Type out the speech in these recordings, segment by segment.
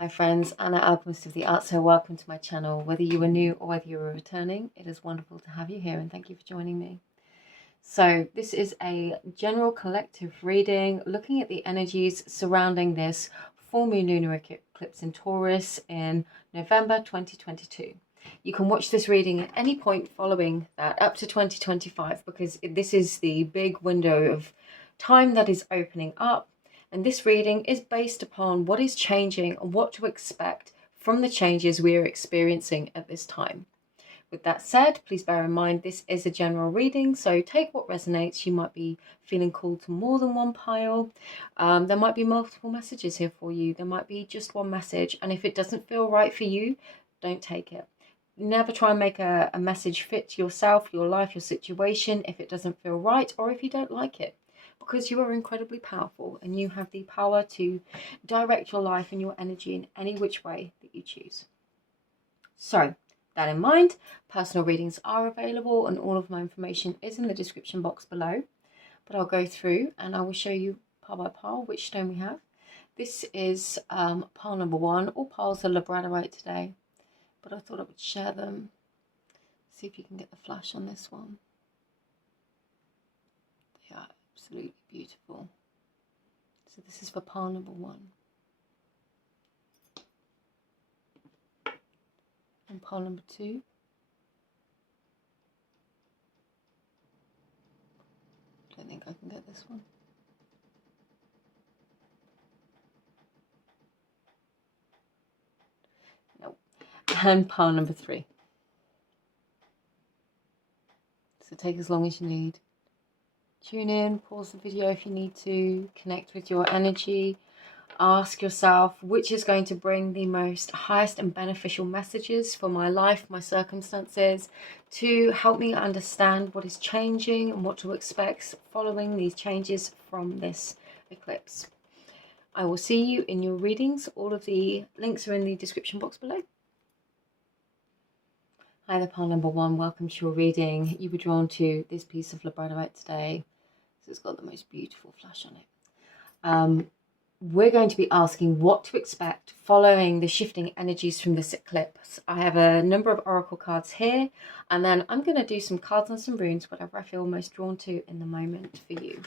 Hi friends, Anna, Alchemist of the Arts here. Welcome to my channel. Whether you are new or whether you are returning, it is wonderful to have you here and thank you for joining me. So this is a general collective reading looking at the energies surrounding this full moon lunar eclipse in Taurus in November 2022. You can watch this reading at any point following that up to 2025 because this is the big window of time that is opening up. And this reading is based upon what is changing and what to expect from the changes we are experiencing at this time. With that said, please bear in mind this is a general reading, so take what resonates. You might be feeling called to more than one pile. There might be multiple messages here for you. There might be just one message, and if it doesn't feel right for you, don't take it. Never try and make a message fit yourself, your life, your situation if it doesn't feel right or if you don't like it. Because you are incredibly powerful and you have the power to direct your life and your energy in any which way that you choose. So, that in mind, personal readings are available and all of my information is in the description box below. But I'll go through and I will show you pile by pile which stone we have. This is pile number 1. All piles are labradorite today, but I thought I would share them. See if you can get the flash on this one. They are absolutely beautiful. So this is for pile number 1. And pile number 2. I don't think I can get this one. Nope. And pile number 3. So take as long as you need. Tune in, pause the video if you need to, connect with your energy, ask yourself which is going to bring the most highest and beneficial messages for my life, my circumstances, to help me understand what is changing and what to expect following these changes from this eclipse. I will see you in your readings. All of the links are in the description box below. Hi there, pile number 1. Welcome to your reading. You were drawn to this piece of labradorite today. So it's got the most beautiful flash on it. We're going to be asking what to expect following the shifting energies from this eclipse. I have a number of oracle cards here, and then I'm going to do some cards and some runes, whatever I feel most drawn to in the moment for you.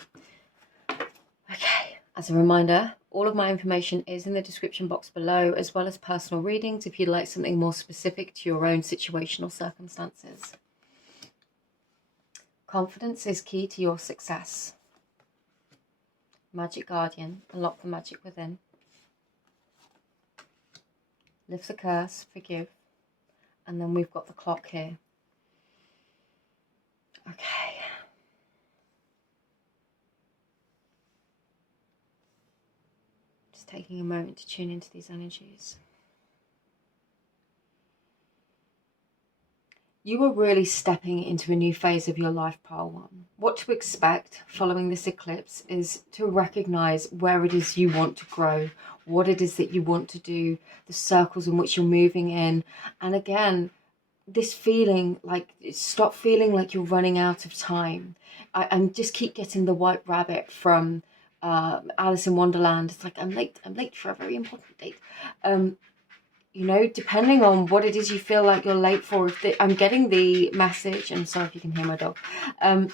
Okay, as a reminder, all of my information is in the description box below, as well as personal readings if you'd like something more specific to your own situation or circumstances. Confidence is key to your success. Magic Guardian, unlock the magic within. Lift the curse, forgive. And then we've got the clock here. Okay. Just taking a moment to tune into these energies. You are really stepping into a new phase of your life, pile 1. What to expect following this eclipse is to recognize where it is you want to grow, what it is that you want to do, the circles in which you're moving in. And again, this feeling like, stop feeling like you're running out of time. I just keep getting the white rabbit from Alice in Wonderland. It's like, I'm late for a very important date. You know, depending on what it is you feel like you're late for. I'm getting the message, and sorry if you can hear my dog. I'm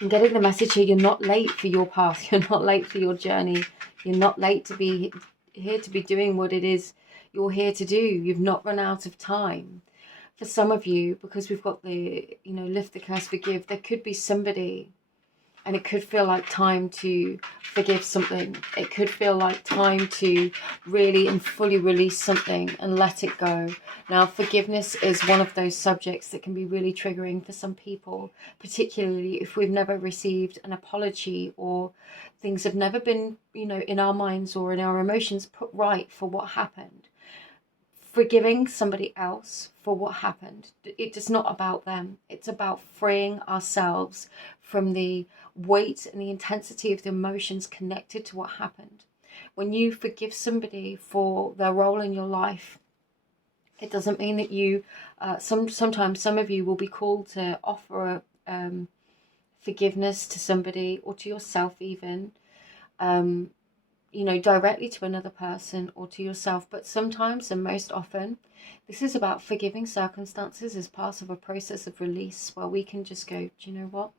getting the message here, you're not late for your path. You're not late for your journey. You're not late to be here to be doing what it is you're here to do. You've not run out of time. For some of you, because we've got the, you know, lift the curse, forgive, there could be somebody, and it could feel like time to forgive something. It could feel like time to really and fully release something and let it go. Now, forgiveness is one of those subjects that can be really triggering for some people, particularly if we've never received an apology or things have never been, you know, in our minds or in our emotions put right for what happened. Forgiving somebody else for what happened, it is not about them. It's about freeing ourselves from the weight and the intensity of the emotions connected to what happened. When you forgive somebody for their role in your life, it doesn't mean that you, sometimes some of you will be called to offer forgiveness to somebody or to yourself even. you know, directly to another person or to yourself, but sometimes and most often, this is about forgiving circumstances as part of a process of release where we can just go, do you know what?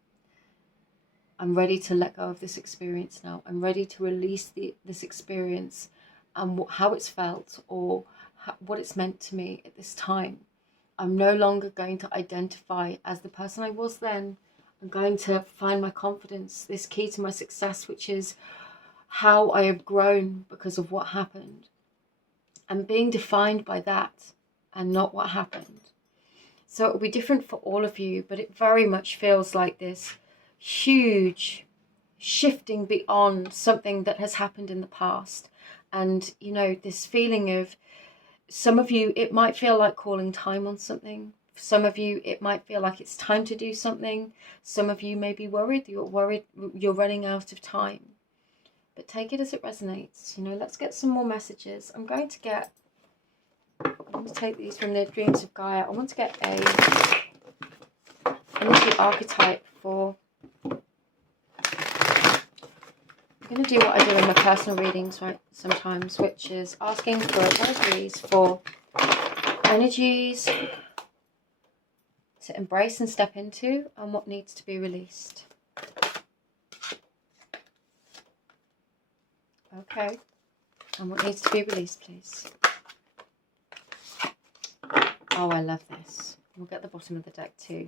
I'm ready to let go of this experience now. I'm ready to release this experience and how it's felt or what it's meant to me at this time. I'm no longer going to identify as the person I was then. I'm going to find my confidence, this key to my success, which is how I have grown because of what happened. I'm being defined by that and not what happened. So it will be different for all of you, but it very much feels like this huge shifting beyond something that has happened in the past. And, you know, this feeling of, some of you, it might feel like calling time on something. For some of you, it might feel like it's time to do something. Some of you may be worried you're running out of time. But take it as it resonates. You know, let's get some more messages. I'm going to take these from the Dreams of Gaia. I want to get a energy archetype for... I'm going to do what I do in my personal readings, right, sometimes, which is asking for one of these for energies to embrace and step into and what needs to be released. Okay, and what needs to be released, please? Oh, I love this. We'll get the bottom of the deck too.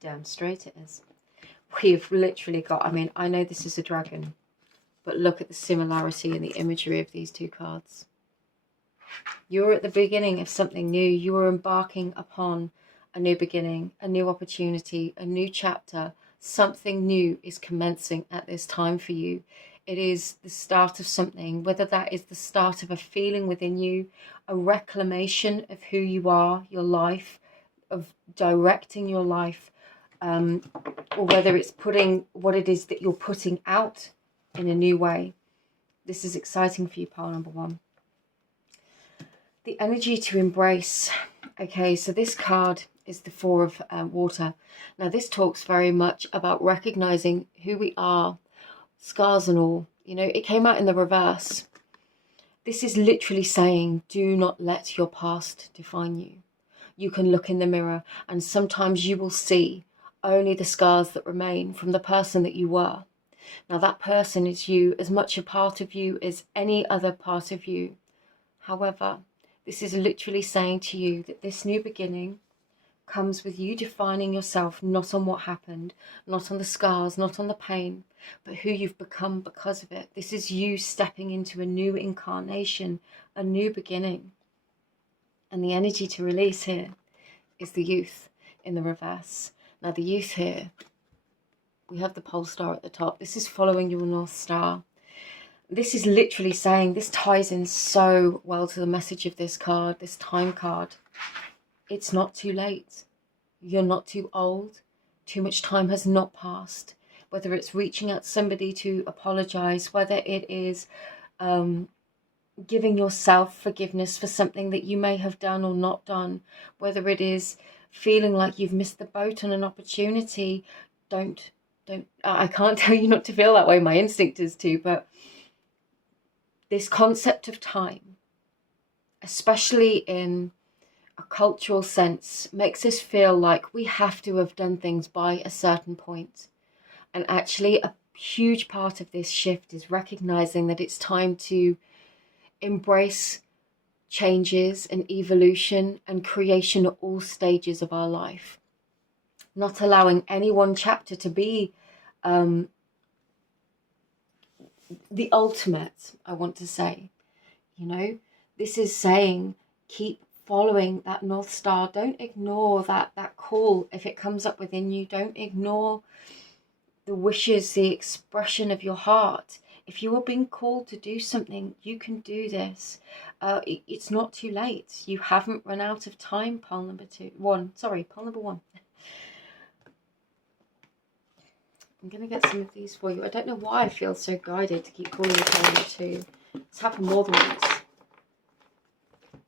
Damn straight it is. We've literally got, I mean, I know this is a dragon, but look at the similarity in the imagery of these two cards. You're at the beginning of something new. You are embarking upon a new beginning, a new opportunity, a new chapter. Something new is commencing at this time for you. It is the start of something, whether that is the start of a feeling within you, a reclamation of who you are, your life, of directing your life, or whether it's putting what it is that you're putting out in a new way. This is exciting for you, pile number one. The energy to embrace. Okay, so this card is the Four of Water. Now, this talks very much about recognizing who we are, scars and all. You know, it came out in the reverse. This is literally saying, do not let your past define you. You can look in the mirror and sometimes you will see only the scars that remain from the person that you were. Now, that person is you, as much a part of you as any other part of you. However, this is literally saying to you that this new beginning comes with you defining yourself not on what happened, not on the scars, not on the pain, but who you've become because of it. This is you stepping into a new incarnation, a new beginning. And the energy to release here is the youth in the reverse. Now, the youth here, we have the pole star at the top. This is following your North Star. This is literally saying, this ties in so well to the message of this card, this time card. It's not too late. You're not too old. Too much time has not passed. Whether it's reaching out to somebody to apologize, whether it is giving yourself forgiveness for something that you may have done or not done, whether it is feeling like you've missed the boat on an opportunity, don't, I can't tell you not to feel that way. My instinct is to, but this concept of time, especially in a cultural sense, makes us feel like we have to have done things by a certain point. And actually, a huge part of this shift is recognizing that it's time to embrace changes and evolution and creation at all stages of our life. Not allowing any one chapter to be the ultimate, I want to say. You know, this is saying, keep following that North Star. Don't ignore that call if it comes up within you. Don't ignore the wishes, the expression of your heart. If you are being called to do something, you can do this. It's not too late. You haven't run out of time, pile number one. I'm going to get some of these for you. I don't know why I feel so guided to keep calling the pile number two. It's happened more than once.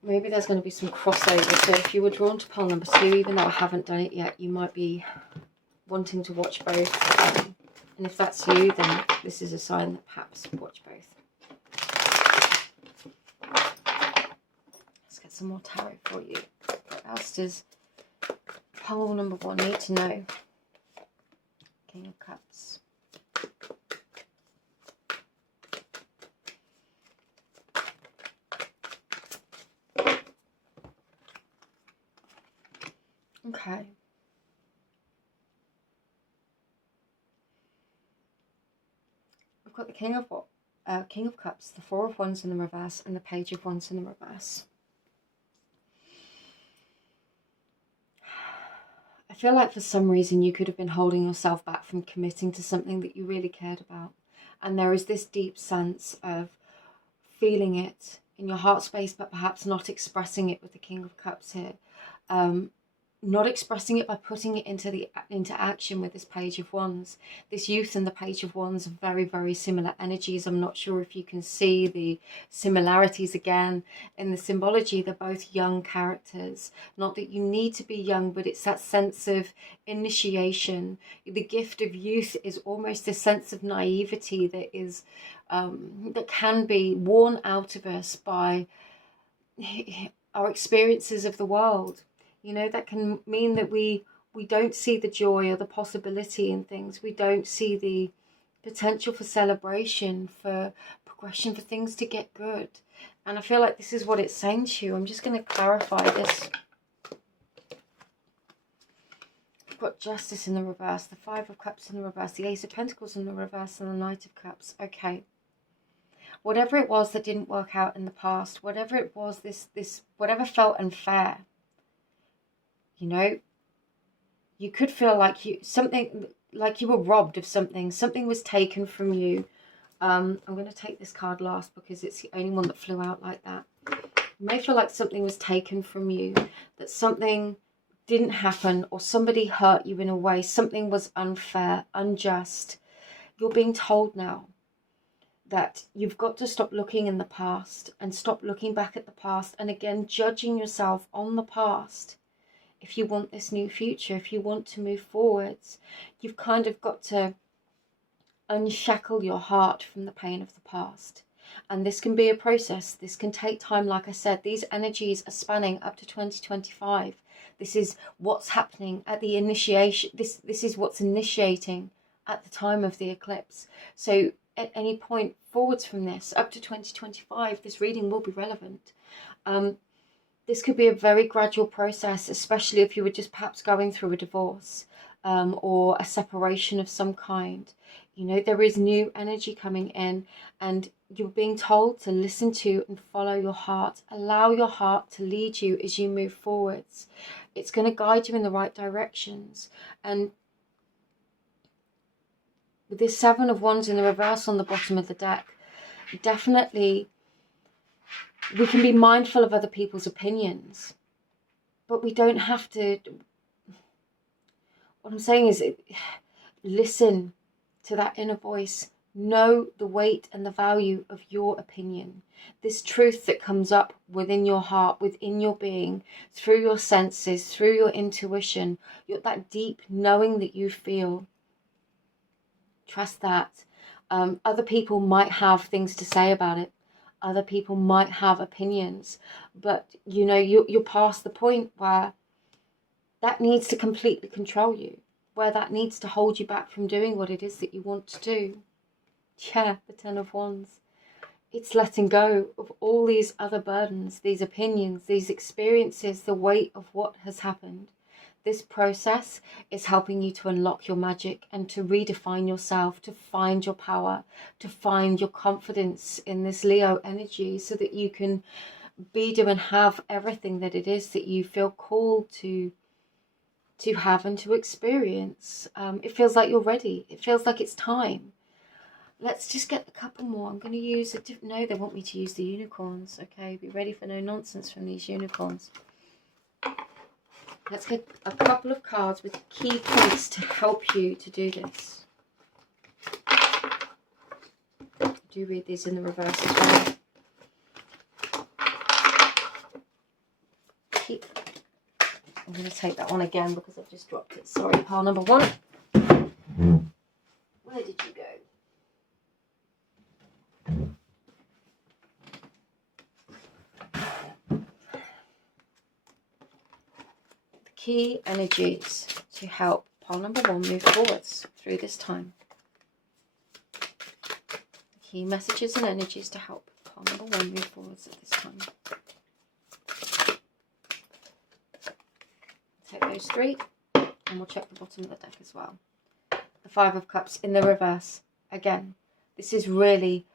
Maybe there's going to be some crossover. So if you were drawn to pile number two, even though I haven't done it yet, you might be wanting to watch both. And if that's you, then this is a sign that perhaps watch both. some more tarot for you. What else does pile number 1 need to know? King of Cups. Okay. We've got the King of Cups, the Four of Wands in the reverse, and the Page of Wands in the reverse. I feel like for some reason you could have been holding yourself back from committing to something that you really cared about. And there is this deep sense of feeling it in your heart space, but perhaps not expressing it with the King of Cups here. Not expressing it by putting it into action with this Page of Wands. This youth and the Page of Wands are very, very similar energies. I'm not sure if you can see the similarities again in the symbology. They're both young characters. Not that you need to be young, but it's that sense of initiation. The gift of youth is almost a sense of naivety that is that can be worn out of us by our experiences of the world. You know, that can mean that we don't see the joy or the possibility in things. We don't see the potential for celebration, for progression, for things to get good. And I feel like this is what it's saying to you. I'm just going to clarify this. We've got Justice in the reverse, the Five of Cups in the reverse, the Ace of Pentacles in the reverse, and the Knight of Cups. Okay. Whatever it was that didn't work out in the past, whatever it was, whatever felt unfair, you know, you could feel like you were robbed of something. Something was taken from you. I'm going to take this card last because it's the only one that flew out like that. You may feel like something was taken from you, that something didn't happen, or somebody hurt you in a way. Something was unfair, unjust. You're being told now that you've got to stop looking in the past and stop looking back at the past and again judging yourself on the past. If you want this new future, if you want to move forwards, you've kind of got to unshackle your heart from the pain of the past. And this can be a process. This can take time. Like I said, these energies are spanning up to 2025. This is what's happening at the initiation. This is what's initiating at the time of the eclipse. So at any point forwards from this, up to 2025, this reading will be relevant. This could be a very gradual process, especially if you were just perhaps going through a divorce or a separation of some kind. You know, there is new energy coming in and you're being told to listen to and follow your heart. Allow your heart to lead you as you move forwards. It's going to guide you in the right directions. And with this Seven of Wands in the reverse on the bottom of the deck, definitely we can be mindful of other people's opinions, but we don't have to. What I'm saying is listen to that inner voice. Know the weight and the value of your opinion. This truth that comes up within your heart, within your being, through your senses, through your intuition, that deep knowing that you feel. Trust that. Other people might have things to say about it. Other people might have opinions, but you know, you're past the point where that needs to completely control you, where that needs to hold you back from doing what it is that you want to do. Yeah, the Ten of Wands. It's letting go of all these other burdens, these opinions, these experiences, the weight of what has happened. This process is helping you to unlock your magic and to redefine yourself, to find your power, to find your confidence in this Leo energy so that you can be, do and have everything that it is that you feel called to have and to experience. It feels like you're ready. It feels like it's time. Let's just get a couple more. I'm going to use a different... No, they want me to use the unicorns. Okay, be ready for no nonsense from these unicorns. Let's get a couple of cards with key points to help you to do this. I do read these in the reverse as well. I'm going to take that one again because I've just dropped it. Sorry, pile number 1. Where did you go? key energies to help pile number 1 move forwards through this time. Key messages and energies to help pile number 1 move forwards at this time. Take those 3 and we'll check the bottom of the deck as well. The 5 of Cups in the reverse. Again, this is really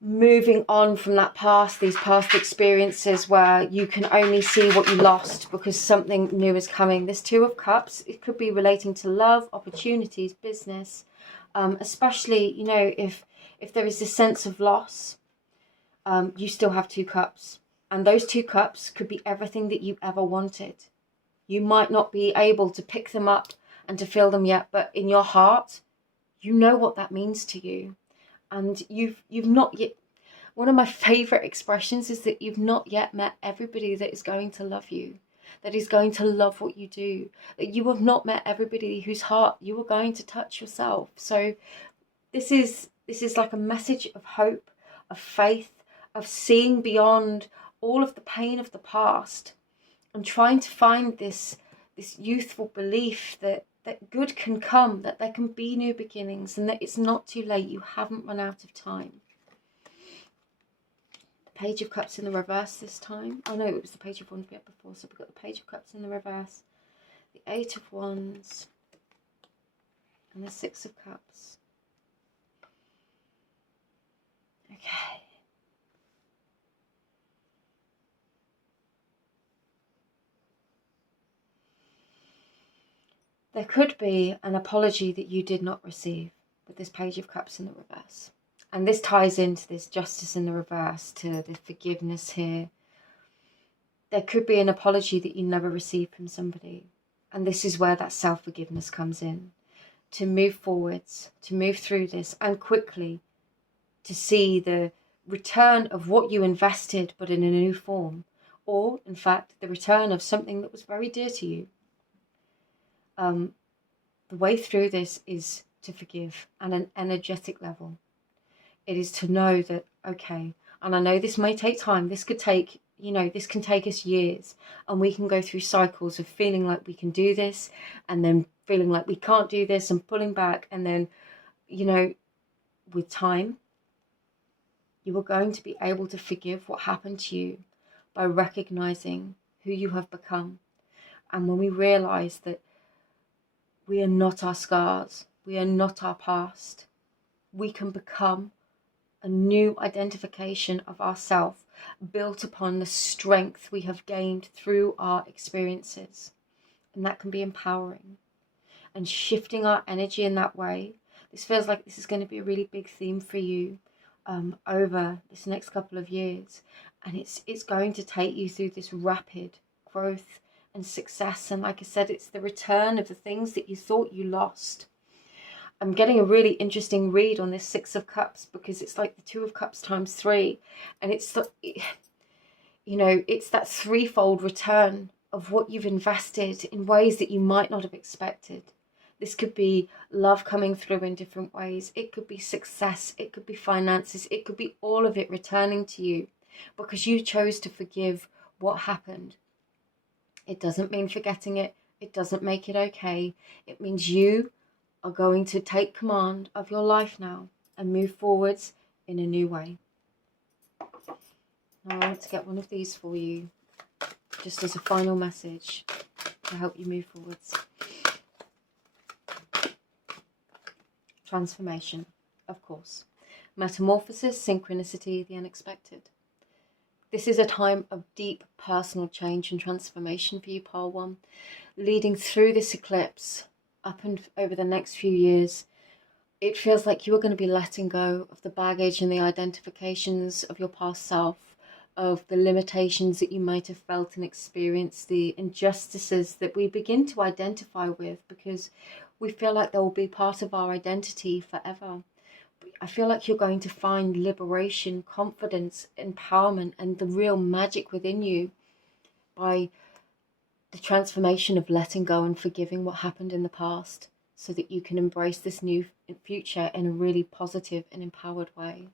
moving on from that past, these past experiences where you can only see what you lost because something new is coming. This 2 of Cups, it could be relating to love, opportunities, business, especially, you know, if there is this sense of loss, you still have 2 cups. And those 2 cups could be everything that you ever wanted. You might not be able to pick them up and to feel them yet, but in your heart, you know what that means to you. And you've not yet, one of my favourite expressions is that you've not yet met everybody that is going to love you, that is going to love what you do, that you have not met everybody whose heart you are going to touch yourself. So this is like a message of hope, of faith, of seeing beyond all of the pain of the past and trying to find this youthful belief that good can come, that there can be new beginnings, and that it's not too late. You haven't run out of time. The Page of Cups in the reverse this time. Oh no, it was the Page of Wands we had before. So we've got the Page of Cups in the reverse, the 8 of Wands, and the 6 of Cups. Okay. There could be an apology that you did not receive with this Page of Cups in the reverse. And this ties into this Justice in the reverse, to the forgiveness here. There could be an apology that you never received from somebody. And this is where that self-forgiveness comes in. To move forwards, to move through this, and quickly to see the return of what you invested, but in a new form. Or, in fact, the return of something that was very dear to you. The way through this is to forgive on an energetic level. It is to know that, okay, and I know this may take time. This could take, you know, this can take us years, and we can go through cycles of feeling like we can do this and then feeling like we can't do this and pulling back. And then, you know, with time, you are going to be able to forgive what happened to you by recognizing who you have become. And when we realize that we are not our scars, we are not our past, we can become a new identification of ourself built upon the strength we have gained through our experiences. And that can be empowering. And shifting our energy in that way, this feels like this is going to be a really big theme for you over this next couple of years. And it's going to take you through this rapid growth and success. And like I said, it's the return of the things that you thought you lost. I'm getting a really interesting read on this 6 of Cups, because it's like the 2 of Cups times 3, and it's the, you know, it's that threefold return of what you've invested in ways that you might not have expected. This could be love coming through in different ways. It could be success. It could be finances. It could be all of it returning to you because you chose to forgive what happened. It doesn't mean forgetting it. It doesn't make it okay. It means you are going to take command of your life now and move forwards in a new way. Now I want to get one of these for you, just as a final message to help you move forwards. Transformation, of course. Metamorphosis, synchronicity, the unexpected. This is a time of deep personal change and transformation for you, Pile 1, leading through this eclipse up and over the next few years. It feels like you are going to be letting go of the baggage and the identifications of your past self, of the limitations that you might have felt and experienced, the injustices that we begin to identify with because we feel like they will be part of our identity forever. I feel like you're going to find liberation, confidence, empowerment, and the real magic within you by the transformation of letting go and forgiving what happened in the past so that you can embrace this new future in a really positive and empowered way.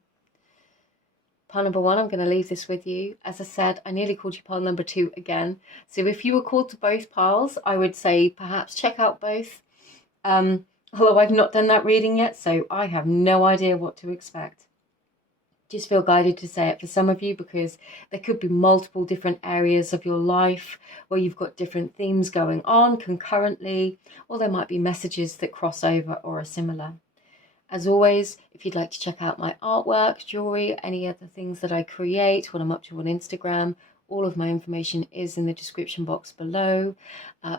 pile number 1, I'm going to leave this with you. As I said, I nearly called you pile number 2 again. So if you were called to both piles, I would say perhaps check out both. Although I've not done that reading yet, so I have no idea what to expect. Just feel guided to say it for some of you, because there could be multiple different areas of your life where you've got different themes going on concurrently, or there might be messages that cross over or are similar. As always, if you'd like to check out my artwork, jewelry, any other things that I create, what I'm up to on Instagram, all of my information is in the description box below.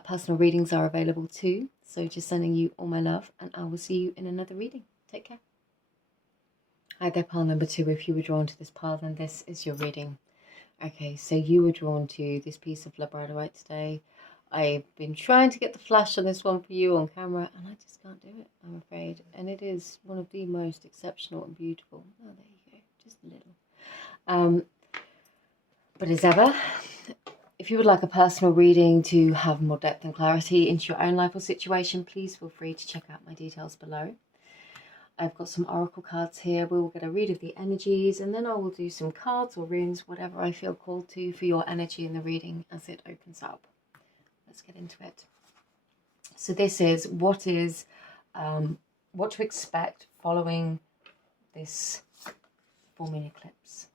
Personal readings are available too. So just sending you all my love, and I will see you in another reading. Take care. Hi there, pile number 2. If you were drawn to this pile, then this is your reading. Okay, so you were drawn to this piece of labradorite today. I've been trying to get the flash on this one for you on camera, and I just can't do it, I'm afraid. And it is one of the most exceptional and beautiful. Oh, there you go, just a little. But as ever, if you would like a personal reading to have more depth and clarity into your own life or situation, please feel free to check out my details below. I've got some oracle cards here. We will get a read of the energies, and then I will do some cards or runes, whatever I feel called to, for your energy in the reading as it opens up. Let's get into it. So this is what to expect following this full moon eclipse.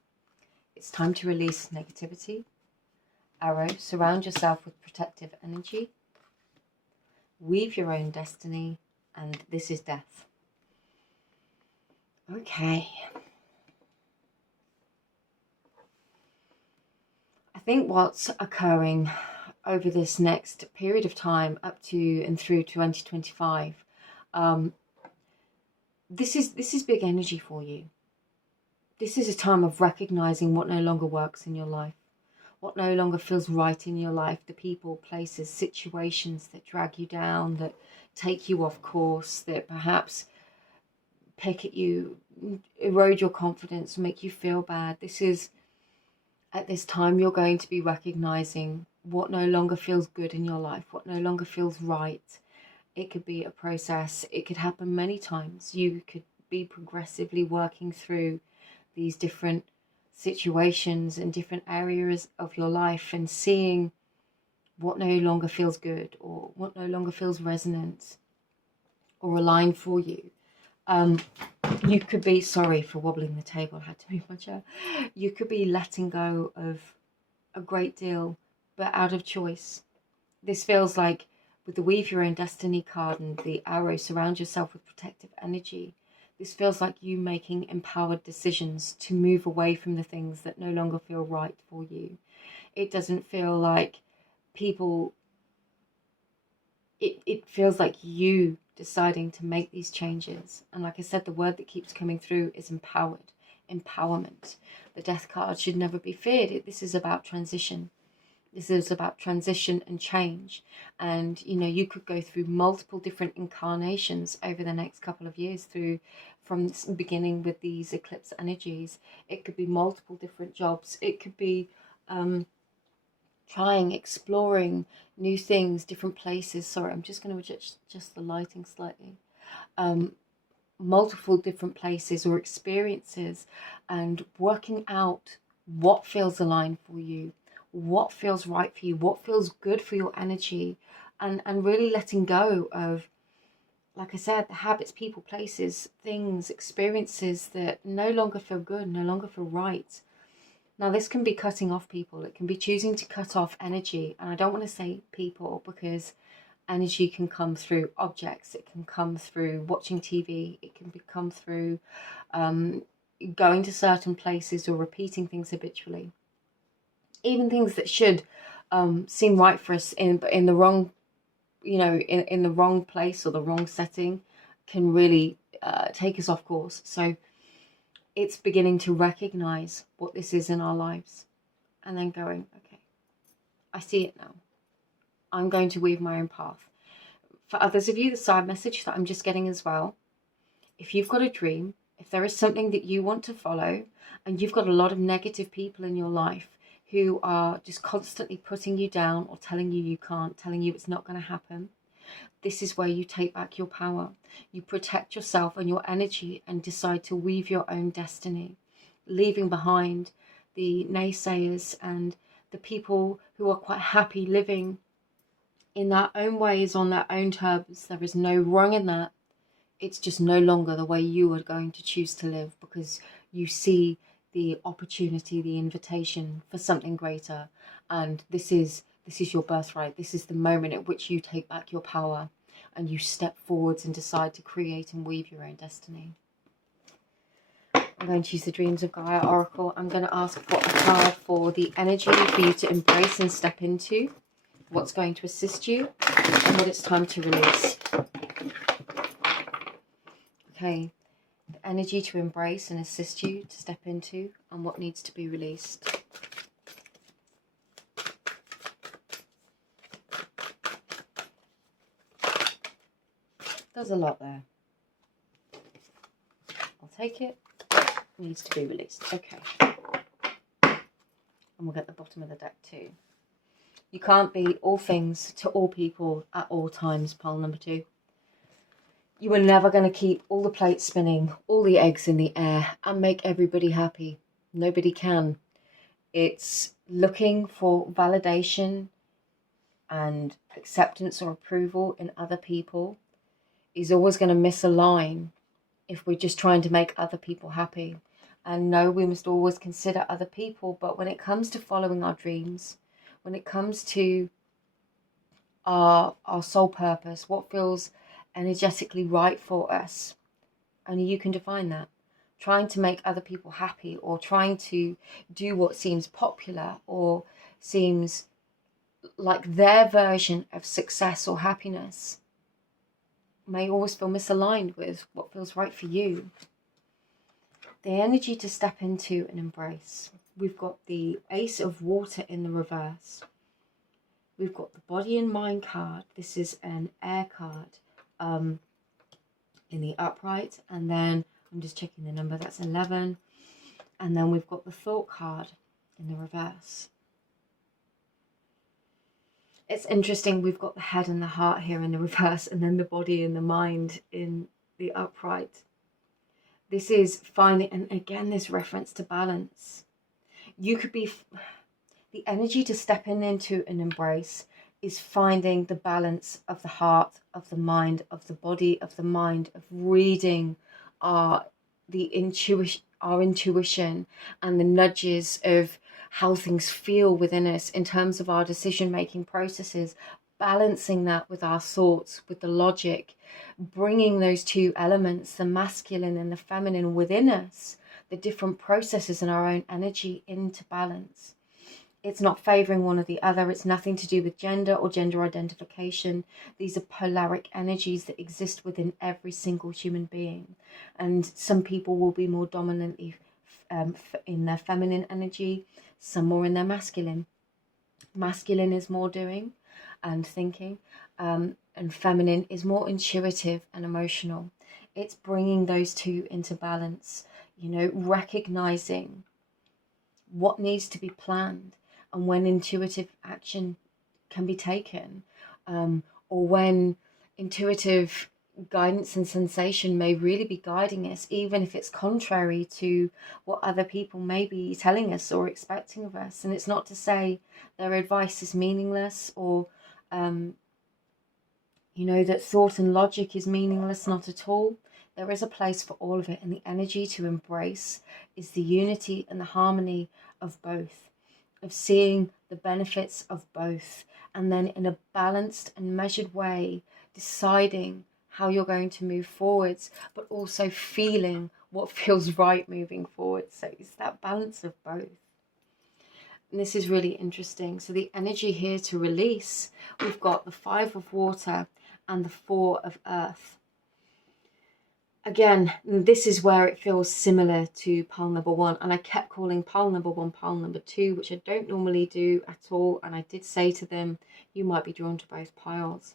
It's time to release negativity. Arrow, surround yourself with protective energy. Weave your own destiny, and this is death. Okay. I think what's occurring over this next period of time up to and through 2025, this is big energy for you. This is a time of recognizing what no longer works in your life, what no longer feels right in your life, the people, places, situations that drag you down, that take you off course, that perhaps pick at you, erode your confidence, make you feel bad. This is, at this time, you're going to be recognizing what no longer feels good in your life, what no longer feels right. It could be a process. It could happen many times. You could be progressively working through these different situations and different areas of your life and seeing what no longer feels good or what no longer feels resonant or aligned for you. You could be, sorry for wobbling the table, I had to move my chair. You could be letting go of a great deal, but out of choice. This feels like, with the Weave Your Own Destiny card and the arrow, surround yourself with protective energy. This feels like you making empowered decisions to move away from the things that no longer feel right for you. It doesn't feel like people, it feels like you deciding to make these changes. And like I said, the word that keeps coming through is empowered, empowerment. The death card should never be feared. This is about transition. This is about transition and change. And, you know, you could go through multiple different incarnations over the next couple of years from beginning with these eclipse energies. It could be multiple different jobs. It could be exploring new things, different places. Sorry, I'm just going to adjust the lighting slightly. Multiple different places or experiences, and working out what feels aligned for you, what feels right for you, what feels good for your energy, and really letting go of, like I said, the habits, people, places, things, experiences that no longer feel good, no longer feel right. Now, this can be cutting off people. It can be choosing to cut off energy. And I don't want to say people, because energy can come through objects. It can come through watching TV. It can come through going to certain places or repeating things habitually. Even things that should seem right for us in the wrong, in the wrong place or the wrong setting, can really take us off course. So it's beginning to recognize what this is in our lives and then going, okay, I see it now. I'm going to weave my own path. For others of you, the side message that I'm just getting as well, if you've got a dream, if there is something that you want to follow, and you've got a lot of negative people in your life who are just constantly putting you down or telling you can't, telling you it's not going to happen, this is where you take back your power. You protect yourself and your energy and decide to weave your own destiny. leaving behind the naysayers and the people who are quite happy living in their own ways, on their own terms. There is no wrong in that. It's just no longer the way you are going to choose to live, because you see the opportunity, the invitation for something greater. And this is your birthright. This is the moment at which you take back your power and you step forwards and decide to create and weave your own destiny. I'm going to use the Dreams of Gaia Oracle. I'm going to ask for a card for the energy for you to embrace and step into, what's going to assist you, and what it's time to release. Okay, the energy to embrace and assist you to step into, and what needs to be released. There's a lot there. I'll take it. Needs to be released. Okay. And we'll get the bottom of the deck too. You can't be all things to all people at all times, pile number 2. You are never going to keep all the plates spinning, all the eggs in the air, and make everybody happy. Nobody can. It's looking for validation and acceptance or approval in other people is always going to misalign if we're just trying to make other people happy. And no, we must always consider other people, but when it comes to following our dreams, when it comes to our soul purpose, what feels energetically right for us, only you can define that. Trying to make other people happy, or trying to do what seems popular or seems like their version of success or happiness, may always feel misaligned with what feels right for you. The energy to step into and embrace. We've got the Ace of Water in the reverse. We've got the Body and Mind card. This is an air card in the upright. And then I'm just checking the number. That's 11. And then we've got the Thought card in the reverse. It's interesting, we've got the head and the heart here in the reverse, and then the body and the mind in the upright. This is finding, and again, this reference to balance. You could be, the energy to step into and embrace is finding the balance of the heart, of the mind, of the body, of the mind, of reading our intuition and the nudges of how things feel within us in terms of our decision-making processes, balancing that with our thoughts, with the logic, bringing those two elements, the masculine and the feminine within us, the different processes in our own energy into balance. It's not favoring one or the other. It's nothing to do with gender or gender identification. These are polaric energies that exist within every single human being. And some people will be more dominantly in their feminine energy, some more in their masculine. Masculine is more doing and thinking, and feminine is more intuitive and emotional. It's bringing those two into balance, you know, recognizing what needs to be planned and when intuitive action can be taken, or when intuitive guidance and sensation may really be guiding us, even if it's contrary to what other people may be telling us or expecting of us. And it's not to say their advice is meaningless, or you know, that thought and logic is meaningless. Not at all. There is a place for all of it, and the energy to embrace is the unity and the harmony of both, of seeing the benefits of both, and then in a balanced and measured way deciding how you're going to move forwards, but also feeling what feels right moving forward. So it's that balance of both. And this is really interesting. So the energy here to release, we've got the 5 of Water and the 4 of Earth. Again, this is where it feels similar to pile number 1, and I kept calling pile number 1 pile number 2, which I don't normally do at all. And I did say to them, you might be drawn to both piles.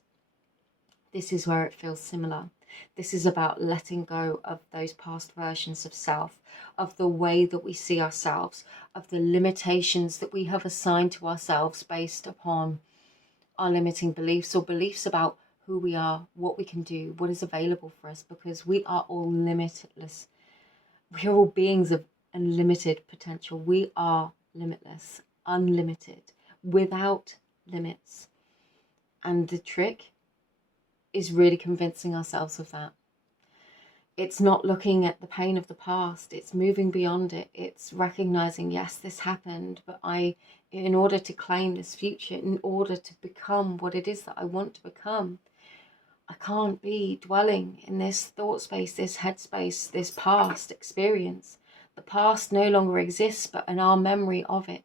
This is where it feels similar. This is about letting go of those past versions of self, of the way that we see ourselves, of the limitations that we have assigned to ourselves based upon our limiting beliefs, or beliefs about who we are, what we can do, what is available for us, because we are all limitless. We are all beings of and limited potential. We are limitless, unlimited, without limits. And the trick is really convincing ourselves of that. It's not looking at the pain of the past. It's moving beyond it. It's recognizing, yes, this happened, but in order to claim this future, in order to become what it is that I want to become, I can't be dwelling in this thought space, this headspace, this past experience. The past no longer exists, but in our memory of it.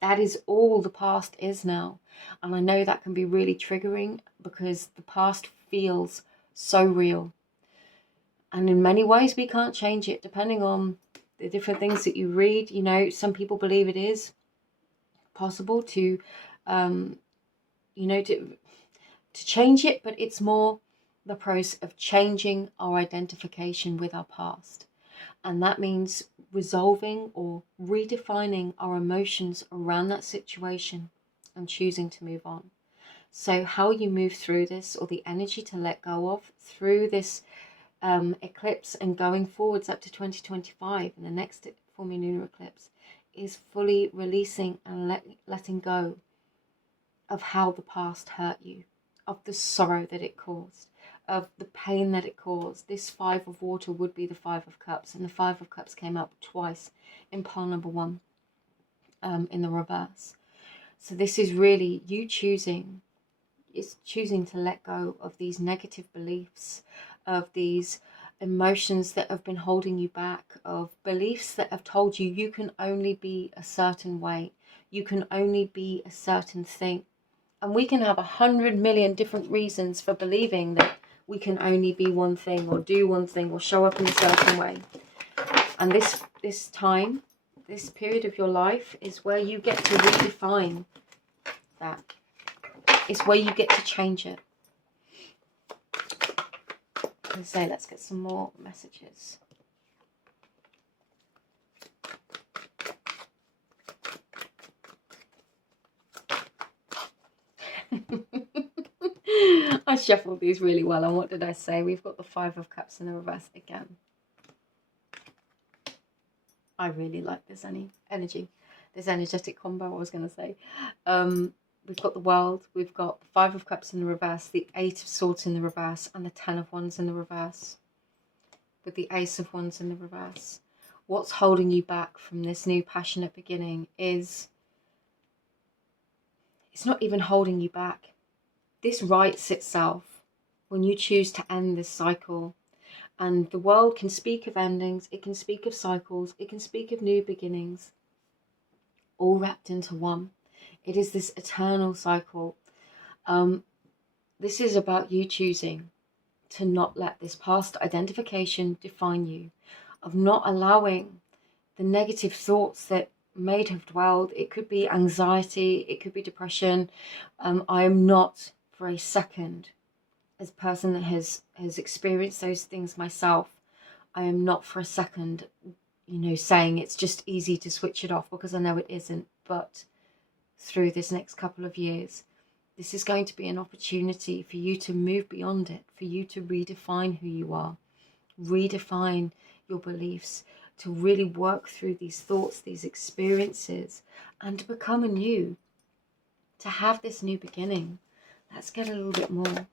That is all the past is now. And I know that can be really triggering because the past feels so real. And in many ways, we can't change it depending on the different things that you read. You know, some people believe it is possible to, you know, to change it, but it's more the process of changing our identification with our past. And that means resolving or redefining our emotions around that situation and choosing to move on. So how you move through this, or the energy to let go of through this eclipse and going forwards up to 2025 and the next full moon lunar eclipse, is fully releasing and letting go of how the past hurt you, of the sorrow that it caused, of the pain that it caused. This 5 of water would be the 5 of cups, and the 5 of cups came up twice in pile number 1 in the reverse. So this is really you choosing to let go of these negative beliefs, of these emotions that have been holding you back, of beliefs that have told you you can only be a certain way, you can only be a certain thing. And we can have 100 million different reasons for believing that we can only be one thing, or do one thing, or show up in a certain way. And this time, this period of your life is where you get to redefine that. It's where you get to change it. So let's get some more messages. I shuffled these really well. And what did I say? We've got the 5 of cups in the reverse again. I really like this energy, this energetic combo, I was going to say. We've got the world, we've got the 5 of cups in the reverse, the 8 of swords in the reverse, and the 10 of wands in the reverse, with the ace of wands in the reverse. What's holding you back from this new passionate beginning is, it's not even holding you back. This writes itself when you choose to end this cycle. And the world can speak of endings, it can speak of cycles, it can speak of new beginnings, all wrapped into one. It is this eternal cycle. This is about you choosing to not let this past identification define you, of not allowing the negative thoughts that may have dwelled. It could be anxiety, it could be depression. I am not for a second, as a person that has experienced those things myself, I am not for a second, you know, saying it's just easy to switch it off, because I know it isn't. But through this next couple of years, this is going to be an opportunity for you to move beyond it, for you to redefine who you are, redefine your beliefs, to really work through these thoughts, these experiences, and to become anew, to have this new beginning. Let's get a little bit more.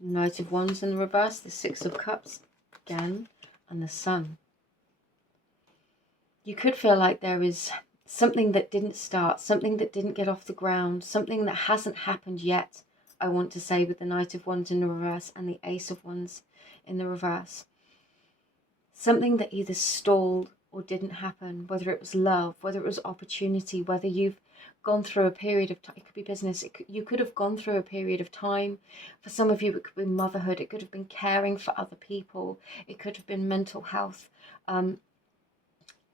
Knight of Wands in the reverse, the 6 of Cups again, and the Sun. You could feel like there is something that didn't start, something that didn't get off the ground, something that hasn't happened yet, I want to say, with the Knight of Wands in the reverse and the Ace of Wands in the reverse. Something that either stalled or didn't happen, whether it was love, whether it was opportunity, whether you've gone through a period of time. It could be business. You could have gone through a period of time. For some of you, it could be motherhood. It could have been caring for other people. It could have been mental health.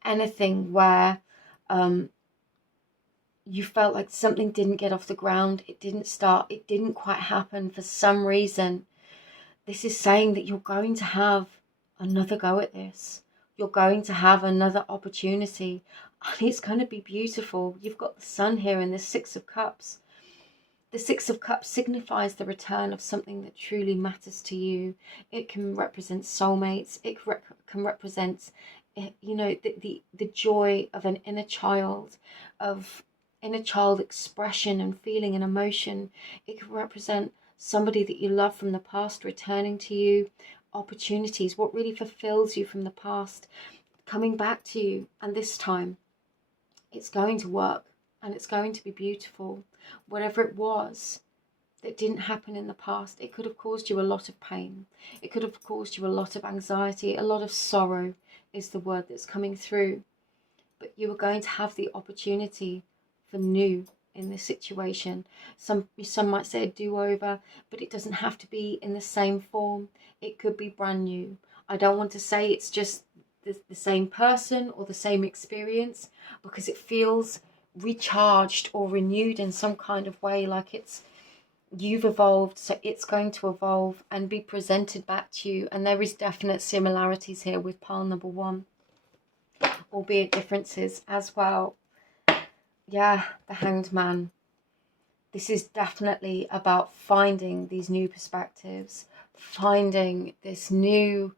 Anything where you felt like something didn't get off the ground. It didn't start. It didn't quite happen for some reason. This is saying that you're going to have another go at this. You're going to have another opportunity. And it's going to be beautiful. You've got the Sun here in the 6 of Cups. The Six of Cups signifies the return of something that truly matters to you. It can represent soulmates. It can represent, you know, the joy of an inner child, of inner child expression and feeling and emotion. It can represent somebody that you love from the past returning to you, opportunities, what really fulfills you from the past, coming back to you. And this time, it's going to work and it's going to be beautiful. Whatever it was that didn't happen in the past, it could have caused you a lot of pain. It could have caused you a lot of anxiety, a lot of sorrow is the word that's coming through. But you are going to have the opportunity for new in this situation. Some might say a do-over, but it doesn't have to be in the same form. It could be brand new. I don't want to say it's just the same person or the same experience, because it feels recharged or renewed in some kind of way, like you've evolved, so it's going to evolve and be presented back to you. And there is definite similarities here with pile number 1, albeit differences as well. Yeah, the Hanged Man. This is definitely about finding these new perspectives, finding this new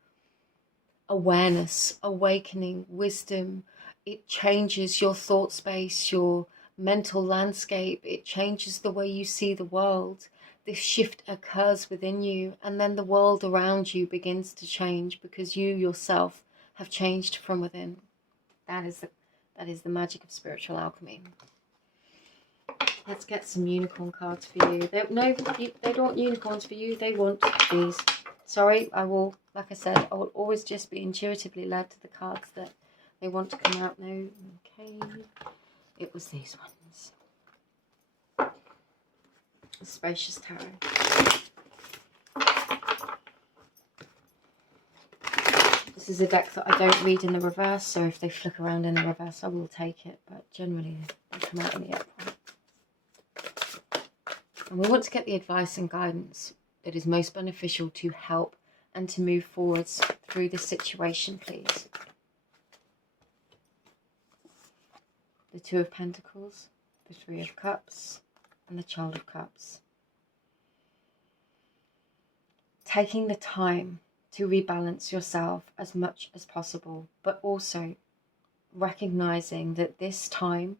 awareness, awakening, wisdom. It changes your thought space, your mental landscape. It changes the way you see the world. This shift occurs within you, and then the world around you begins to change because you yourself have changed from within. That is the magic of spiritual alchemy. Let's get some unicorn cards for you. They don't want unicorns for you. They want these. Sorry, like I said, I will always just be intuitively led to the cards that they want to come out now. Okay. It was these ones. The Spacious Tarot. This is a deck that I don't read in the reverse, so if they flick around in the reverse, I will take it. But generally, they come out in the upright. And we want to get the advice and guidance that is most beneficial to help and to move forwards through this situation, please. The Two of Pentacles, the Three of Cups, and the Child of Cups. Taking the time to rebalance yourself as much as possible, but also recognizing that this time,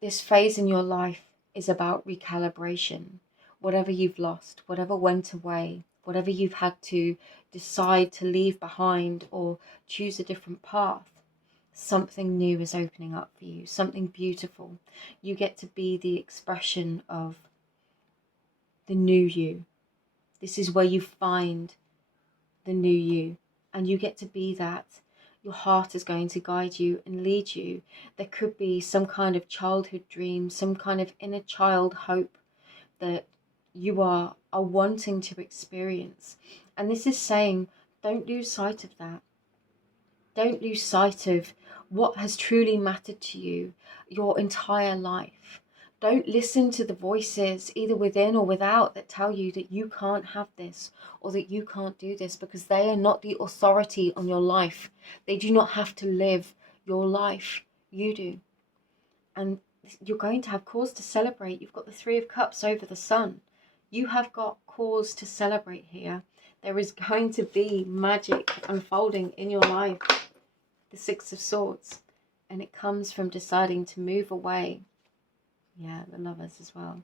this phase in your life is about recalibration. Whatever you've lost, whatever went away, whatever you've had to decide to leave behind or choose a different path, something new is opening up for you, something beautiful. You get to be the expression of the new you. This is where you find the new you, and you get to be that. Your heart is going to guide you and lead you. There could be some kind of childhood dream, some kind of inner child hope that you are wanting to experience. And this is saying, don't lose sight of that. Don't lose sight of what has truly mattered to you your entire life. Don't listen to the voices, either within or without, that tell you that you can't have this or that you can't do this, because they are not the authority on your life. They do not have to live your life. You do. And you're going to have cause to celebrate. You've got the Three of Cups over the Sun. You have got cause to celebrate here. There is going to be magic unfolding in your life. The Six of Swords. And it comes from deciding to move away. Yeah, the Lovers as well.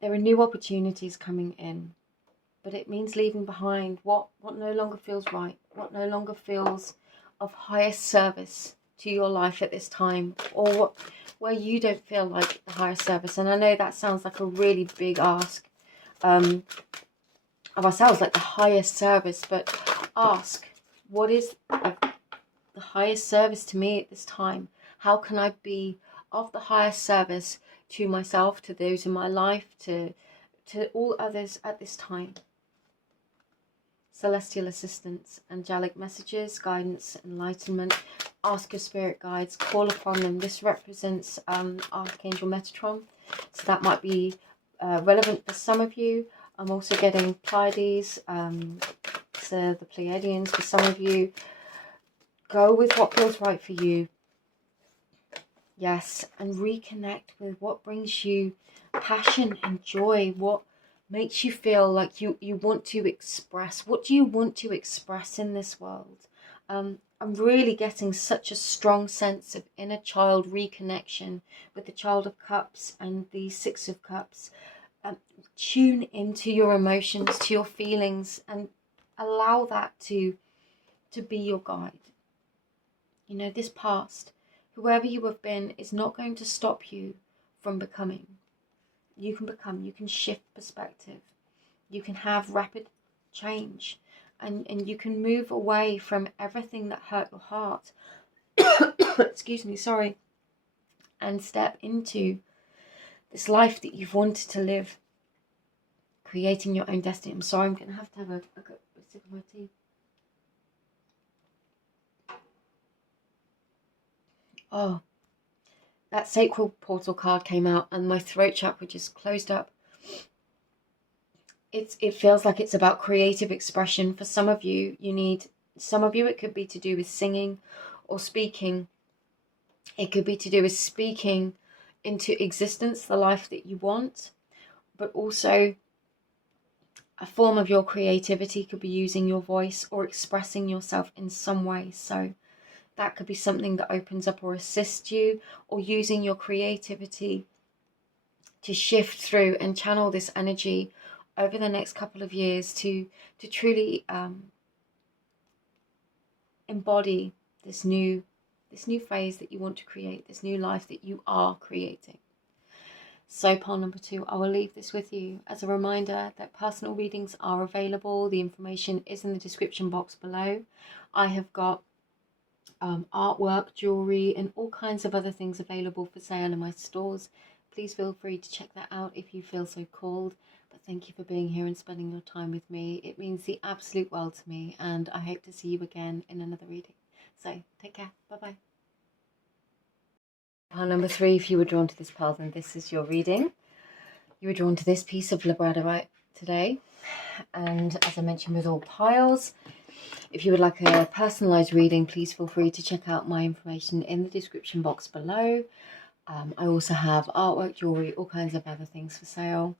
There are new opportunities coming in, but it means leaving behind what no longer feels right, what no longer feels of highest service to your life at this time, or where you don't feel like the highest service. And I know that sounds like a really big ask of ourselves, like the highest service, but ask, what is the highest service to me at this time? How can I be of the highest service to myself, to those in my life, to all others at this time? Celestial assistance, angelic messages, guidance, enlightenment. Ask your spirit guides, call upon them. This represents Archangel Metatron, so that might be relevant for some of you. I'm also getting Pleiades, so the Pleiadians for some of you. Go with what feels right for you. Yes, and reconnect with what brings you passion and joy, what makes you feel like you want to express. What do you want to express in this world? I'm really getting such a strong sense of inner child reconnection with the Child of Cups and the Six of Cups. Tune into your emotions, to your feelings, and allow that to be your guide. You know, this past, whoever you have been, is not going to stop you from becoming. You can become, you can shift perspective, you can have rapid change, and you can move away from everything that hurt your heart. Excuse me, sorry. And step into this life that you've wanted to live, creating your own destiny. I'm sorry, I'm going to have a sip of my tea. Oh, that sacral portal card came out and my throat chakra just closed up. It feels like it's about creative expression. For some of you, it could be to do with singing or speaking. It could be to do with speaking into existence the life that you want, but also a form of your creativity could be using your voice or expressing yourself in some way. So that could be something that opens up or assists you, or using your creativity to shift through and channel this energy over the next couple of years to truly embody this new phase that you want to create, this new life that you are creating. So pile number 2, I will leave this with you as a reminder that personal readings are available. The information is in the description box below. I have got artwork, jewelry, and all kinds of other things available for sale in my stores. Please feel free to check that out if you feel so called. But thank you for being here and spending your time with me. It means the absolute world to me, and I hope to see you again in another reading. So take care. Bye bye. Pile number 3, if you were drawn to this pile, then this is your reading. You were drawn to this piece of labradorite today, and as I mentioned with all piles, if you would like a personalised reading, please feel free to check out my information in the description box below. I also have artwork, jewellery, all kinds of other things for sale.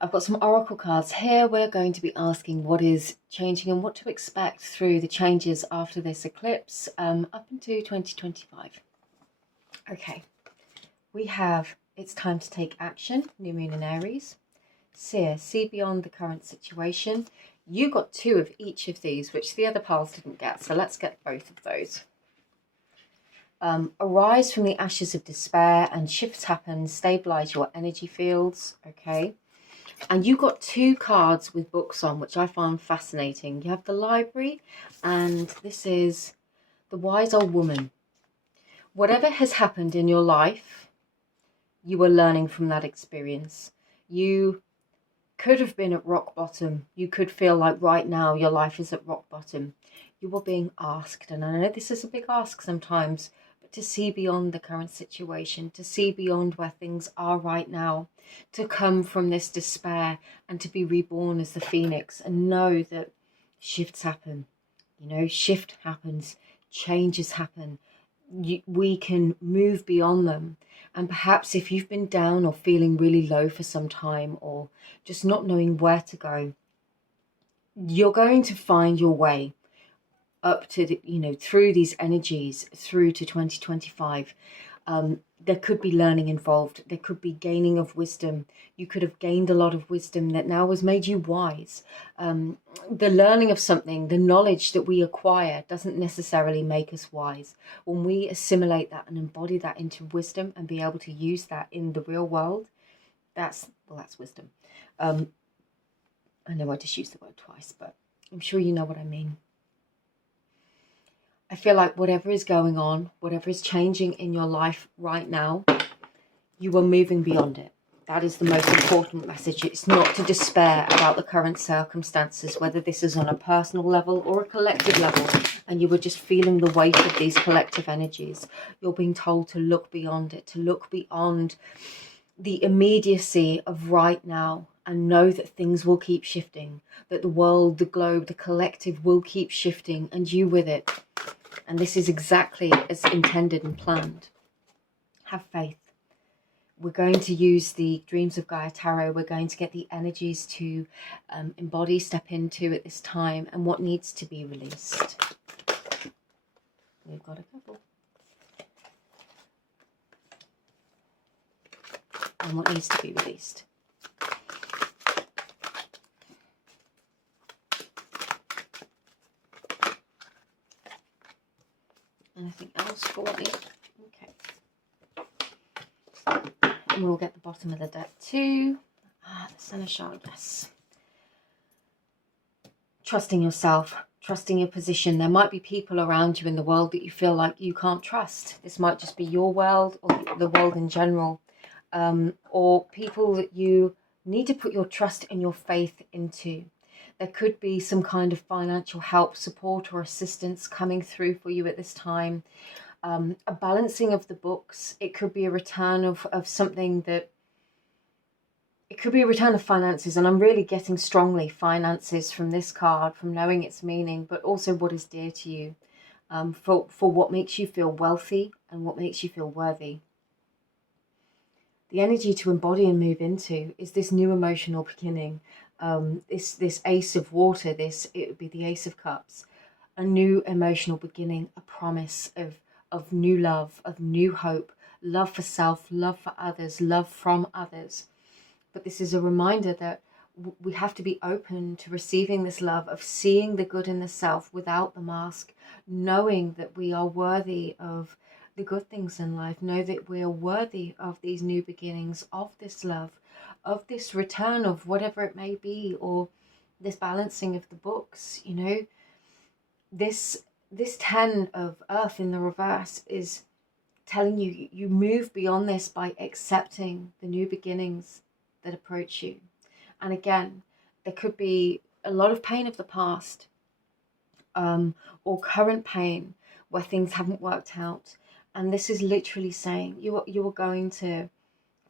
I've got some oracle cards here. We're going to be asking what is changing and what to expect through the changes after this eclipse up into 2025. Okay, we have It's Time to Take Action, New Moon in Aries. Seer, see beyond the current situation. You got 2 of each of these, which the other piles didn't get, so let's get both of those. Arise from the ashes of despair and shifts happen, stabilize your energy fields. Okay, and you got 2 cards with books on, which I found fascinating. You have the library, and this is the Wise Old Woman. Whatever has happened in your life, you are learning from that experience. You could have been at rock bottom. You could feel like right now your life is at rock bottom. You are being asked, and I know this is a big ask sometimes, but to see beyond the current situation, to see beyond where things are right now, to come from this despair and to be reborn as the phoenix and know that shifts happen. You know, shift happens, changes happen. We can move beyond them. And perhaps if you've been down or feeling really low for some time, or just not knowing where to go, you're going to find your way up to the, through these energies through to 2025. There could be learning involved. There could be gaining of wisdom. You could have gained a lot of wisdom that now has made you wise. The learning of something, the knowledge that we acquire doesn't necessarily make us wise. When we assimilate that and embody that into wisdom and be able to use that in the real world, that's wisdom. I know I just used the word twice, but I'm sure you know what I mean. I feel like whatever is going on, whatever is changing in your life right now, you are moving beyond it. That is the most important message. It's not to despair about the current circumstances, whether this is on a personal level or a collective level, and you are just feeling the weight of these collective energies. You're being told to look beyond it, to look beyond the immediacy of right now, and know that things will keep shifting, that the world, the globe, the collective will keep shifting, and you with it. And this is exactly as intended and planned. Have faith. We're going to use the Dreams of Gaia Tarot. We're going to get the energies to embody, step into at this time, and what needs to be released. We've got a couple. And what needs to be released. Anything else for me? Okay. And we'll get the bottom of the deck too. The Seneschal, yes. Trusting yourself, trusting your position. There might be people around you in the world that you feel like you can't trust. This might just be your world or the world in general. Or people that you need to put your trust and your faith into. There could be some kind of financial help, support or assistance coming through for you at this time. A balancing of the books. It could be a return of something that... It could be a return of finances, and I'm really getting strongly finances from this card, from knowing its meaning, but also what is dear to you, for what makes you feel wealthy and what makes you feel worthy. The energy to embody and move into is this new emotional beginning. This Ace of Water, it would be the Ace of Cups, a new emotional beginning, a promise of new love, of new hope, love for self, love for others, love from others. But this is a reminder that we have to be open to receiving this love, of seeing the good in the self without the mask, knowing that we are worthy of the good things in life, know that we are worthy of these new beginnings, of this love, of this return of whatever it may be, or this balancing of the books. You know, this 10 of Earth in the reverse is telling you, you move beyond this by accepting the new beginnings that approach you. And again, there could be a lot of pain of the past, or current pain where things haven't worked out. And this is literally saying you are going to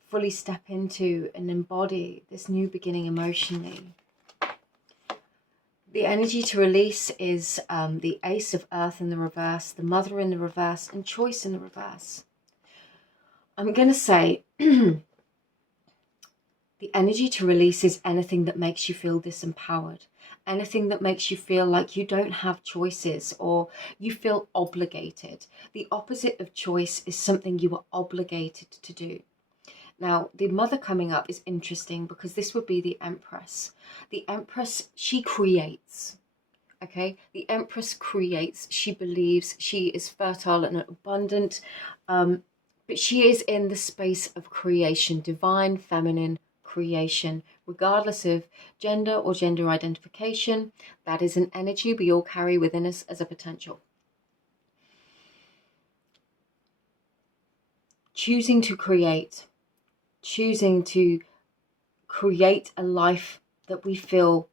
fully step into and embody this new beginning emotionally. The energy to release is the Ace of Earth in the reverse, the Mother in the reverse, and Choice in the reverse. I'm going to say the energy to release is anything that makes you feel disempowered. Anything that makes you feel like you don't have choices or you feel obligated. The opposite of choice is something you are obligated to do. Now, the Mother coming up is interesting because this would be the Empress. The Empress, she creates. Okay? The Empress creates. She believes. She is fertile and abundant. But she is in the space of creation. Divine, feminine creation. Regardless of gender or gender identification, that is an energy we all carry within us as a potential. Choosing to create a life that we feel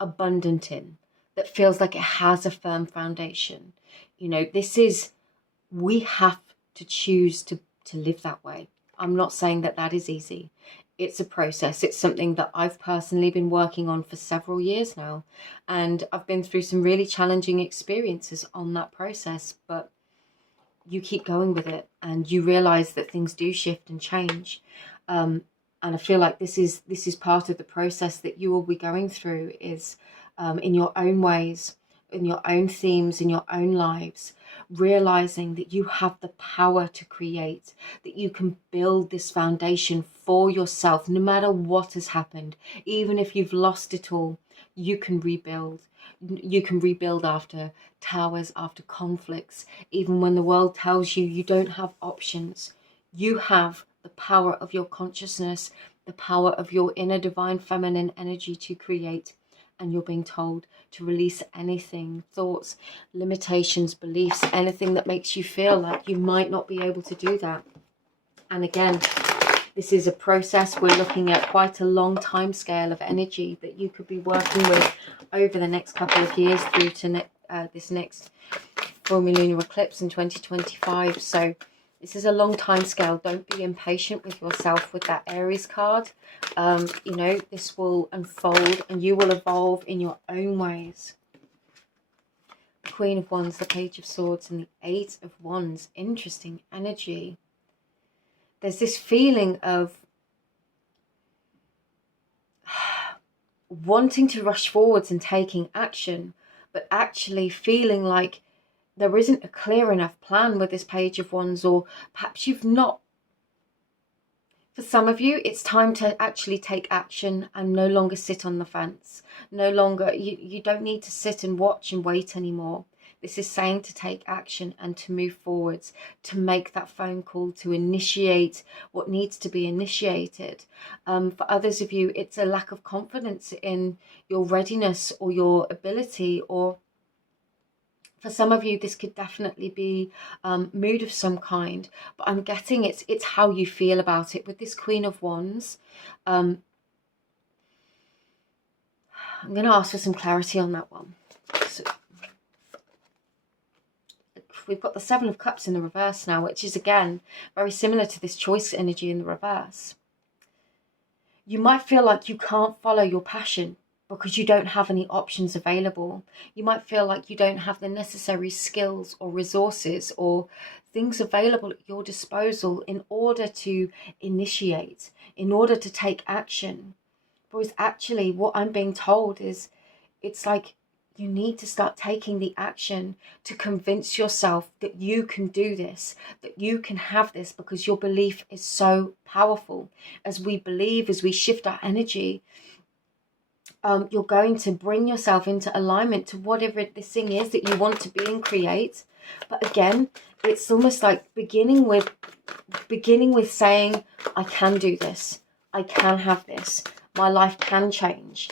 abundant in, that feels like it has a firm foundation. You know, we have to choose to live that way. I'm not saying that is easy. It's a process. It's something that I've personally been working on for several years now. And I've been through some really challenging experiences on that process. But you keep going with it and you realize that things do shift and change. And I feel like this is part of the process that you will be going through, is in your own ways, in your own themes, in your own lives, realizing that you have the power to create, that you can build this foundation for yourself, no matter what has happened. Even if you've lost it all, you can rebuild. You can rebuild after towers, after conflicts, even when the world tells you you don't have options. You have the power of your consciousness, the power of your inner divine feminine energy to create. And you're being told to release anything, thoughts, limitations, beliefs, anything that makes you feel like you might not be able to do that. And again, this is a process. We're looking at quite a long time scale of energy that you could be working with over the next couple of years through to this next full moon lunar eclipse in 2025. So this is a long time scale. Don't be impatient with yourself with that Aries card. You know, this will unfold and you will evolve in your own ways. The Queen of Wands, the Page of Swords, and the Eight of Wands. Interesting energy. there's this feeling of wanting to rush forwards and taking action, but actually feeling like there isn't a clear enough plan with this Page of Wands, or perhaps you've not. For some of you, it's time to actually take action and no longer sit on the fence. No longer, you don't need to sit and watch and wait anymore. This is saying to take action and to move forwards, to make that phone call, to initiate what needs to be initiated. For others of you, it's a lack of confidence in your readiness or your ability, or for some of you, this could definitely be mood of some kind, but I'm getting it's how you feel about it. With this Queen of Wands, I'm going to ask for some clarity on that one. So, we've got the Seven of Cups in the reverse now, which is, again, very similar to this choice energy in the reverse. You might feel like you can't follow your passion because you don't have any options available. You might feel like you don't have the necessary skills or resources or things available at your disposal in order to initiate, in order to take action. Whereas actually what I'm being told is it's like you need to start taking the action to convince yourself that you can do this, that you can have this, because your belief is so powerful. As we believe, as we shift our energy, you're going to bring yourself into alignment to whatever this thing is that you want to be and create. But again, it's almost like beginning with saying, I can do this, I can have this, my life can change.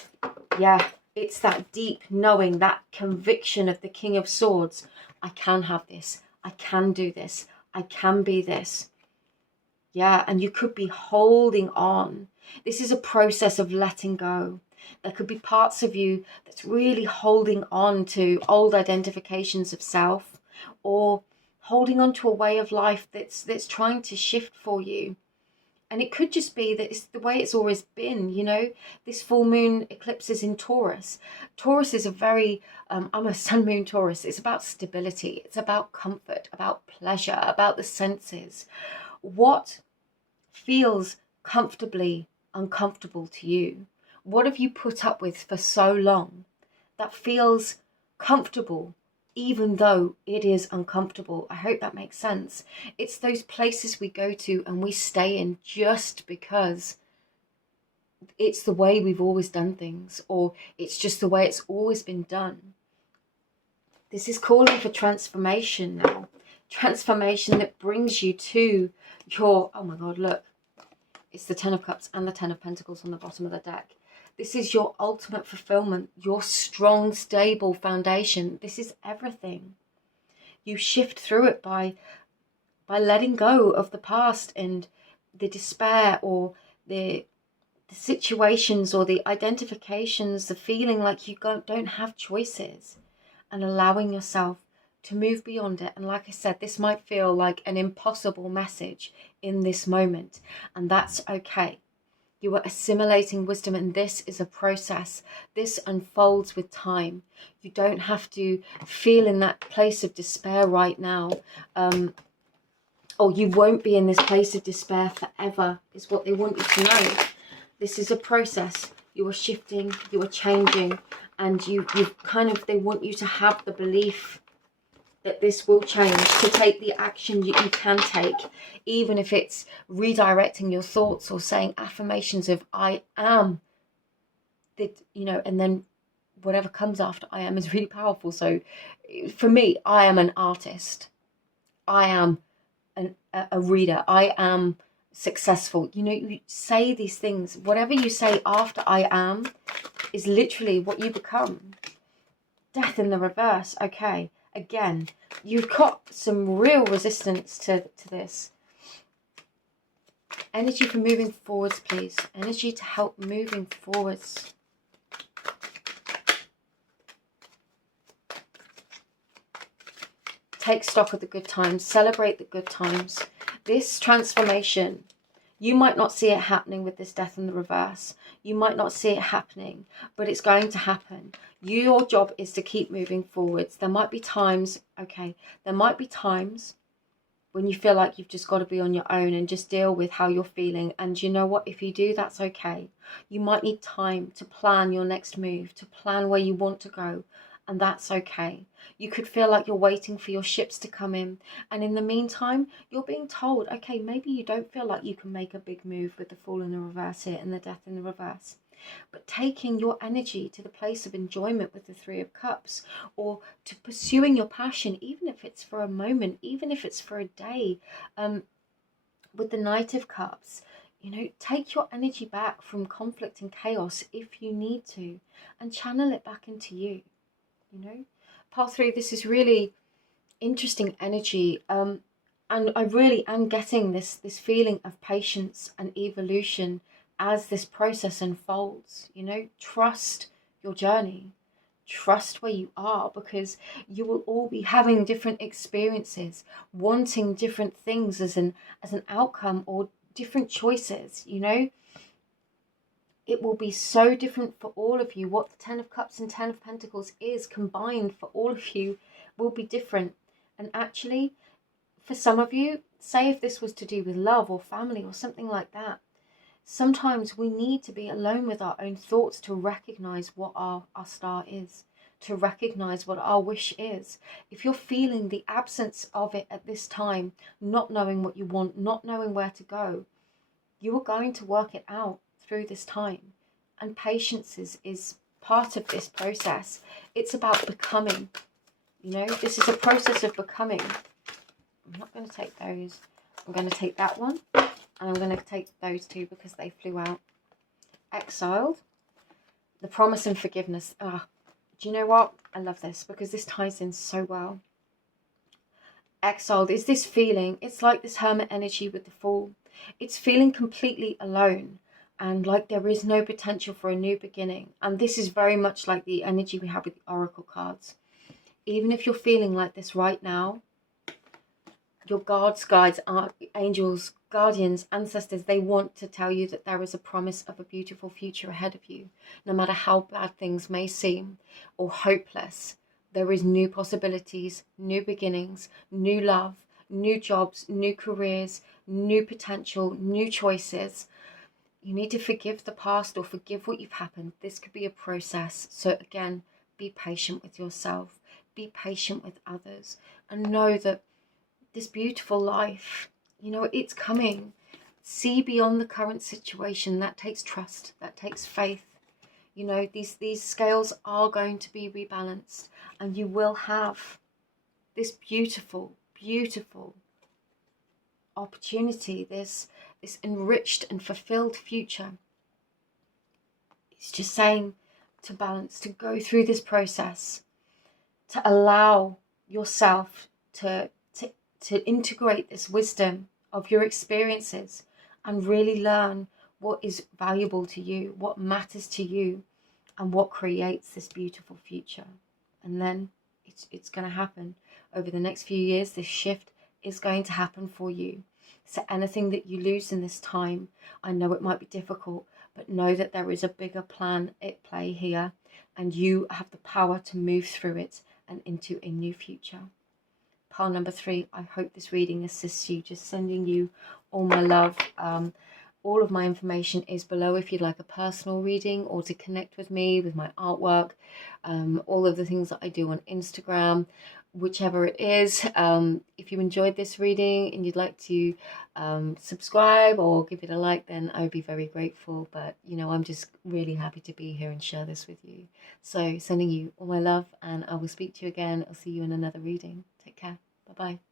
Yeah, it's that deep knowing, that conviction of the King of Swords. I can have this, I can do this, I can be this. Yeah, and you could be holding on. This is a process of letting go. There could be parts of you that's really holding on to old identifications of self, or holding on to a way of life that's trying to shift for you. And it could just be that it's the way it's always been, you know. This full moon eclipse is in Taurus. Taurus is a very, I'm a sun moon Taurus. It's about stability. It's about comfort, about pleasure, about the senses. What feels comfortably uncomfortable to you? What have you put up with for so long that feels comfortable, even though it is uncomfortable? I hope that makes sense. It's those places we go to and we stay in just because it's the way we've always done things, or it's just the way it's always been done. This is calling for transformation now. Transformation that brings you to your, oh my God, look. It's the Ten of Cups and the Ten of Pentacles on the bottom of the deck. This is your ultimate fulfillment, your strong, stable foundation. This is everything. You shift through it by letting go of the past and the despair, or the situations, or the identifications, the feeling like you don't have choices, and allowing yourself to move beyond it. And like I said, this might feel like an impossible message in this moment, and that's okay. You are assimilating wisdom, and this is a process. This unfolds with time. You don't have to feel in that place of despair right now, or you won't be in this place of despair forever, is what they want you to know. This is a process. You are shifting, you are changing, and you've kind of, they want you to have the belief that this will change, to take the action you can take, even if it's redirecting your thoughts or saying affirmations of I am, that, you know, and then whatever comes after I am is really powerful. So for me, I am an artist, I am a reader, I am successful. You know, you say these things, whatever you say after I am is literally what you become. Death in the reverse. Okay, again, you've got some real resistance to this. Energy for moving forwards, please. Energy to help moving forwards. Take stock of the good times. Celebrate the good times. This transformation, you might not see it happening with this death in the reverse. You might not see it happening, but it's going to happen. Your job is to keep moving forwards. There might be times, okay, there might be times when you feel like you've just got to be on your own and just deal with how you're feeling. And you know what? If you do, that's okay. You might need time to plan your next move, to plan where you want to go, and that's okay. You could feel like you're waiting for your ships to come in, and in the meantime, you're being told, okay, maybe you don't feel like you can make a big move with the Fool in the reverse here and the Death in the reverse. But taking your energy to the place of enjoyment with the Three of Cups, or to pursuing your passion, even if it's for a moment, even if it's for a day, with the Knight of Cups, you know, take your energy back from conflict and chaos if you need to, and channel it back into you. You know, pile 3, this is really interesting energy, and I really am getting this feeling of patience and evolution as this process unfolds. You know, trust your journey, trust where you are, because you will all be having different experiences, wanting different things as an outcome, or different choices. You know, it will be so different for all of you. What the Ten of Cups and Ten of Pentacles is combined for all of you will be different. And actually, for some of you, say if this was to do with love or family or something like that, sometimes we need to be alone with our own thoughts to recognize what our star is, to recognize what our wish is. If you're feeling the absence of it at this time, not knowing what you want, not knowing where to go, you are going to work it out through this time. And patience is part of this process. It's about becoming. You know, this is a process of becoming. I'm not going to take those. I'm going to take that one. And I'm going to take those two because they flew out. Exiled. The promise and forgiveness. Do you know what? I love this because this ties in so well. Exiled is this feeling. It's like this hermit energy with the Fool. It's feeling completely alone and like there is no potential for a new beginning. And this is very much like the energy we have with the Oracle cards. Even if you're feeling like this right now, your guides, angels, guardians, ancestors, they want to tell you that there is a promise of a beautiful future ahead of you. No matter how bad things may seem or hopeless, there is new possibilities, new beginnings, new love, new jobs, new careers, new potential, new choices. You need to forgive the past or forgive what you've happened. This could be a process. So again, be patient with yourself. Be patient with others. And know that this beautiful life, you know, it's coming. See beyond the current situation. That takes trust. That takes faith. You know, these scales are going to be rebalanced. And you will have this beautiful, beautiful opportunity, this enriched and fulfilled future. It's just saying to balance, to go through this process, to allow yourself to integrate this wisdom of your experiences and really learn what is valuable to you, what matters to you, and what creates this beautiful future. And then it's going to happen over the next few years. This shift is going to happen for you. So anything that you lose in this time, I know it might be difficult, but know that there is a bigger plan at play here, and you have the power to move through it and into a new future. Pile number 3, I hope this reading assists you. Just sending you all my love. All of my information is below if you'd like a personal reading or to connect with me with my artwork. All of the things that I do on Instagram, whichever it is. If you enjoyed this reading and you'd like to subscribe or give it a like, then I would be very grateful. But, you know, I'm just really happy to be here and share this with you. So sending you all my love, and I will speak to you again. I'll see you in another reading. Take care. Bye-bye.